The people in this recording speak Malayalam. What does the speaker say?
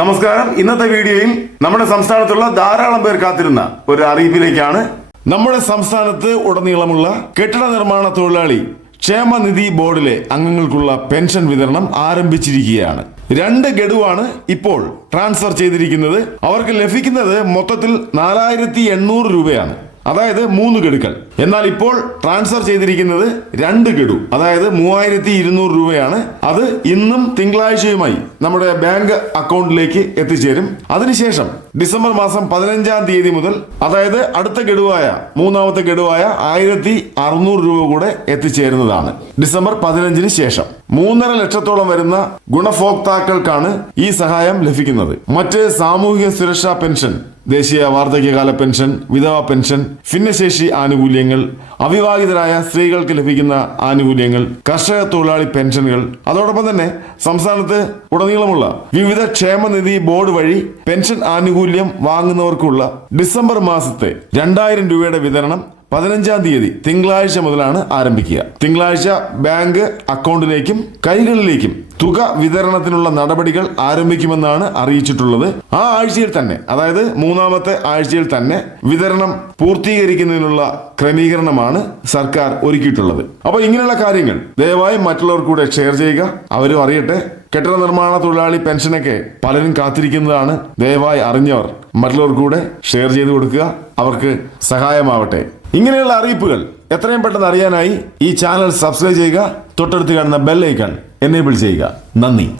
നമസ്കാരം. ഇന്നത്തെ വീഡിയോയിൽ നമ്മുടെ സംസ്ഥാനത്തുള്ള ധാരാളം പേർ കാത്തിരുന്ന ഒരു അറിയിപ്പിലേക്കാണ് നമ്മുടെ സംസ്ഥാനത്ത് ഉടനീളമുള്ള കെട്ടിട നിർമ്മാണ തൊഴിലാളി ക്ഷേമനിധി ബോർഡിലെ അംഗങ്ങൾക്കുള്ള പെൻഷൻ വിതരണം ആരംഭിച്ചിരിക്കുകയാണ്. രണ്ട് ഗഡുവാണ് ഇപ്പോൾ ട്രാൻസ്ഫർ ചെയ്തിരിക്കുന്നത്. അവർക്ക് ലഭിക്കുന്നത് മൊത്തത്തിൽ നാലായിരത്തി രൂപയാണ്. അതായത് മൂന്ന് ഗഡുക്കൾ. എന്നാൽ ഇപ്പോൾ ട്രാൻസ്ഫർ ചെയ്തിരിക്കുന്നത് രണ്ട് ഗഡു. അതായത് മൂവായിരത്തി ഇരുന്നൂറ് രൂപയാണ്. അത് ഇന്നും തിങ്കളാഴ്ചയുമായി നമ്മുടെ ബാങ്ക് അക്കൗണ്ടിലേക്ക് എത്തിച്ചേരും. അതിനുശേഷം ഡിസംബർ മാസം പതിനഞ്ചാം തീയതി മുതൽ അതായത് അടുത്ത ഗഡുവായ മൂന്നാമത്തെ ഗഡുവായ ആയിരത്തി അറുന്നൂറ് രൂപ കൂടെ എത്തിച്ചേരുന്നതാണ്. ഡിസംബർ പതിനഞ്ചിന് ശേഷം. മൂന്നര ലക്ഷത്തോളം വരുന്ന ഗുണഭോക്താക്കൾക്കാണ് ഈ സഹായം ലഭിക്കുന്നത്. മറ്റ് സാമൂഹിക സുരക്ഷാ പെൻഷൻ ദേശീയ വാർദ്ധക്യകാല പെൻഷൻ വിധവ പെൻഷൻ ഭിന്നശേഷി ആനുകൂല്യങ്ങൾ അവിവാഹിതരായ സ്ത്രീകൾക്ക് ലഭിക്കുന്ന ആനുകൂല്യങ്ങൾ കർഷക തൊഴിലാളി പെൻഷനുകൾ അതോടൊപ്പം തന്നെ സംസ്ഥാനത്ത് ഉടനീളമുള്ള വിവിധ ക്ഷേമനിധി ബോർഡ് വഴി പെൻഷൻ ആനുകൂല്യം വാങ്ങുന്നവർക്കുള്ള ഡിസംബർ മാസത്തെ രണ്ടായിരം രൂപയുടെ വിതരണം പതിനഞ്ചാം തീയതി തിങ്കളാഴ്ച മുതലാണ് ആരംഭിക്കുക. തിങ്കളാഴ്ച ബാങ്ക് അക്കൗണ്ടിലേക്കും കൈകളിലേക്കും തുക വിതരണത്തിനുള്ള നടപടികൾ ആരംഭിക്കുമെന്നാണ് അറിയിച്ചിട്ടുള്ളത്. ആ ആഴ്ചയിൽ തന്നെ അതായത് മൂന്നാമത്തെ ആഴ്ചയിൽ തന്നെ വിതരണം പൂർത്തീകരിക്കുന്നതിനുള്ള ക്രമീകരണമാണ് സർക്കാർ ഒരുക്കിയിട്ടുള്ളത്. അപ്പോൾ ഇങ്ങനെയുള്ള കാര്യങ്ങൾ ദയവായി മറ്റുള്ളവർ കൂടെ ഷെയർ ചെയ്യുക. അവരും അറിയട്ടെ കെട്ടിട നിർമ്മാണ തൊഴിലാളി പെൻഷനൊക്കെ പലരും കാത്തിരിക്കുന്നതാണ്. ദയവായി അറിഞ്ഞവർ മറ്റുള്ളവർ കൂടെ ഷെയർ ചെയ്ത് കൊടുക്കുക. അവർക്ക് സഹായമാവട്ടെ. ഇങ്ങനെയുള്ള അറിയിപ്പുകൾ എത്രയും പെട്ടെന്ന് അറിയാനായി ഈ ചാനൽ സബ്സ്ക്രൈബ് ചെയ്യുക. തൊട്ടടുത്ത് കാണുന്ന ബെൽ ഐക്കൺ എനേബിൾ ചെയ്യുക. നന്ദി.